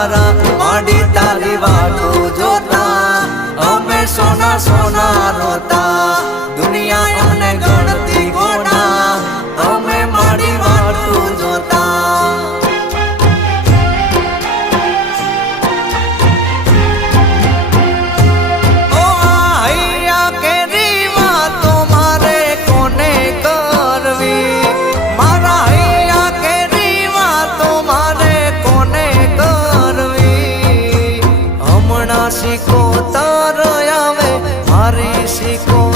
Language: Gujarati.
તારા માડી તારી વાતો જોતા અમે સોના સોના રોતા દુનિયા અમને ગણતી ગોડા અમે માડી વાતો જોતા ઓ હૈયા કેરી વાતો મારે કોને કરવી મારા હૈયા કેરી વાતો મારે કોને કરવી હમણાં શીખો તાર આવે મારી શીખો